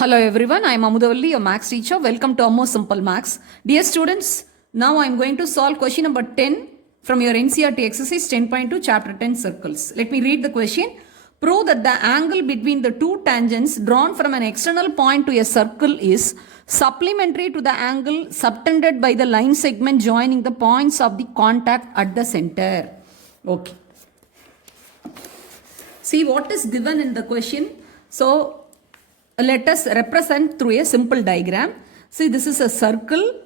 Hello everyone, I am Amudavalli, your maths teacher. Welcome to Ammo Simple Maths. Dear students, now I am going to solve question number 10 from your NCERT exercise 10.2 chapter 10 circles. Let me read the question. Prove that the angle between the two tangents drawn from an external point to a circle is supplementary to the angle subtended by the line segment joining the points of the contact at the center. Okay. See what is given in the question. So let us represent through a simple diagram. See, this is a circle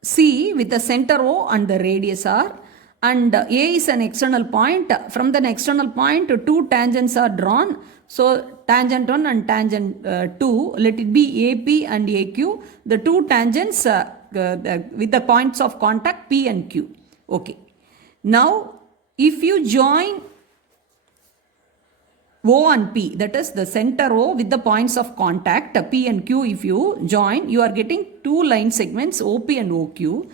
C with the center O and the radius R, and A is an external point. From the external point, two tangents are drawn. So tangent 1 and tangent 2, let it be AP and AQ, the two tangents with the points of contact P and Q. Okay. Now, if you join O and P, that is the center O with the points of contact P and Q, if you join, you are getting two line segments OP and OQ.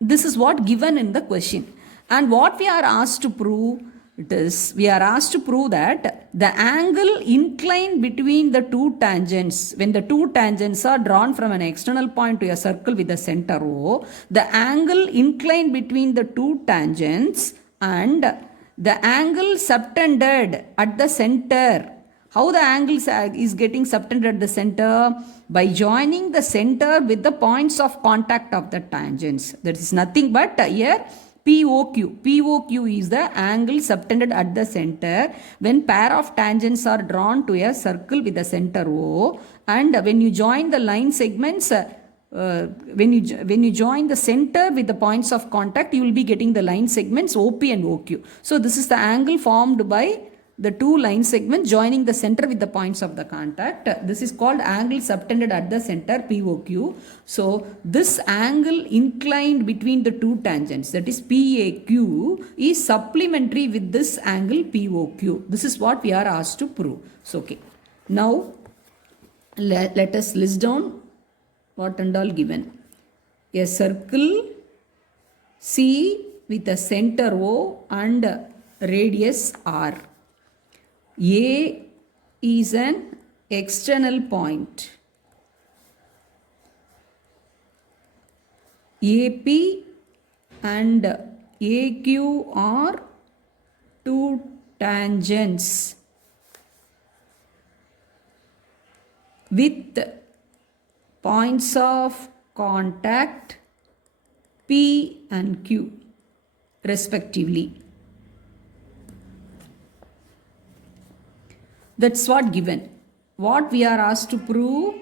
This is what given in the question. And what we are asked to prove, we are asked to prove that the angle inclined between the two tangents, when the two tangents are drawn from an external point to a circle with the center O, the angle inclined between the two tangents and the angle subtended at the center. How the angle is getting subtended at the center? By joining the center with the points of contact of the tangents. That is nothing but here POQ. POQ is the angle subtended at the center when pair of tangents are drawn to a circle with the center O, and when you join the line segments, when you join the center with the points of contact, you will be getting the line segments OP and OQ. So this is the angle formed by the two line segments joining the center with the points of the contact. This is called angle subtended at the center, POQ. So this angle inclined between the two tangents, that is PAQ, is supplementary with this angle POQ. This is what we are asked to prove. So okay. Now let us list down what and all given. A circle C with a center O and radius R. A is an external point. AP and AQ are two tangents with points of contact P and Q respectively. That's what given. What we are asked to prove,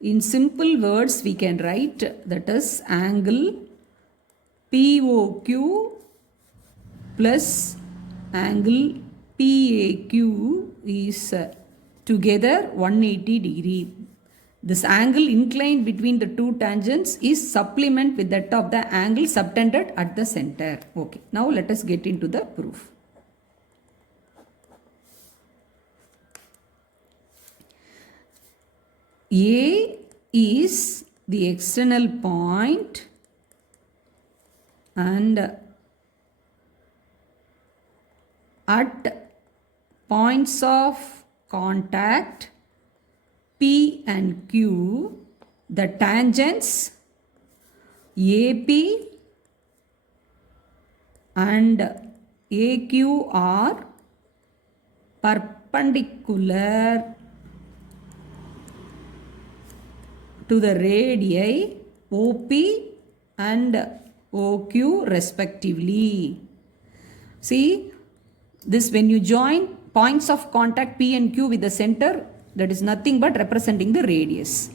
in simple words we can write, that is angle POQ plus angle PAQ is together 180 degree. This angle inclined between the two tangents is supplement with that of the angle subtended at the center. Okay, now let us get into the proof. A is the external point and at points of contact P and Q, the tangents AP and AQ are perpendicular to the radii OP and OQ respectively. See, this when you join points of contact P and Q with the center, that is nothing but representing the radius.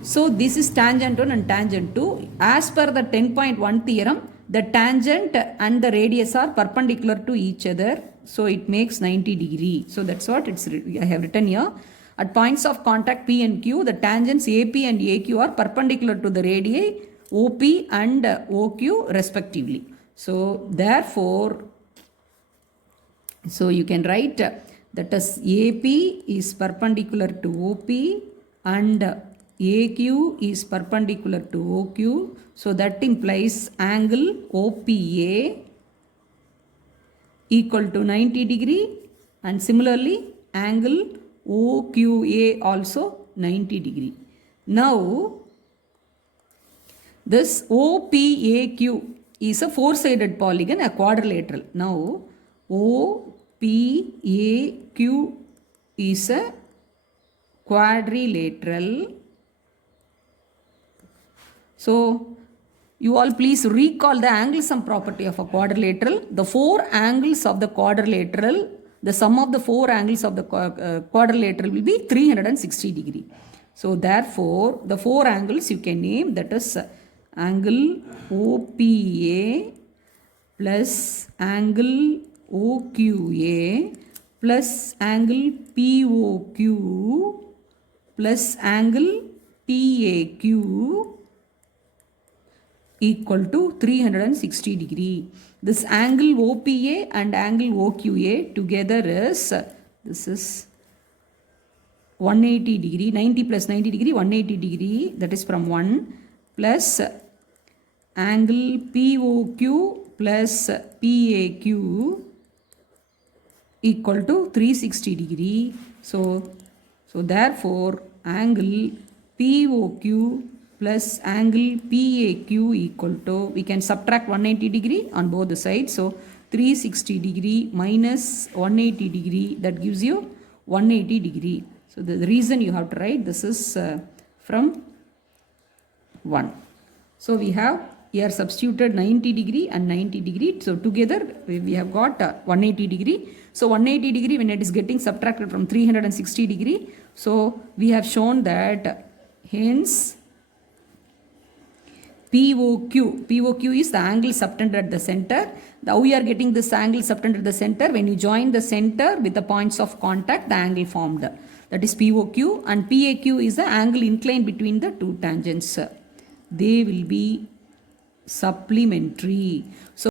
So this is tangent 1 and tangent 2. As per the 10.1 theorem, the tangent and the radius are perpendicular to each other. So it makes 90 degree. So that's what I have written here. At points of contact P and Q, the tangents AP and AQ are perpendicular to the radii OP and OQ respectively. So therefore, so you can write that is AP is perpendicular to OP and AQ is perpendicular to OQ. So that implies angle OPA equal to 90 degree, and similarly angle OQA also 90 degree. Now, this OPAQ is a four-sided polygon, a quadrilateral. Now, OPAQ is a quadrilateral. So, you all please recall the angle sum property of a quadrilateral. The four angles of the quadrilateral, the sum of the four angles of the quadrilateral will be 360 degree. So, therefore, the four angles you can name, that is angle OPA plus angle OQA plus angle POQ plus angle PAQ equal to 360 degree. This angle OPA and angle OQA together is, this is 180 degree, 90 plus 90 degree, 180 degree, that is from 1, plus angle POQ plus PAQ equal to 360 degree. So therefore angle POQ plus angle PAQ equal to, we can subtract 180 degree on both the sides. So 360 degree minus 180 degree, that gives you 180 degree. So the reason you have to write this is from 1. So we have here substituted 90 degree and 90 degree. So together we have got 180 degree. So 180 degree when it is getting subtracted from 360 degree. So we have shown that hence POQ is the angle subtended at the center. Now we are getting this angle subtended at the center. When you join the center with the points of contact, the angle formed, that is POQ, and PAQ is the angle inclined between the two tangents. They will be supplementary. So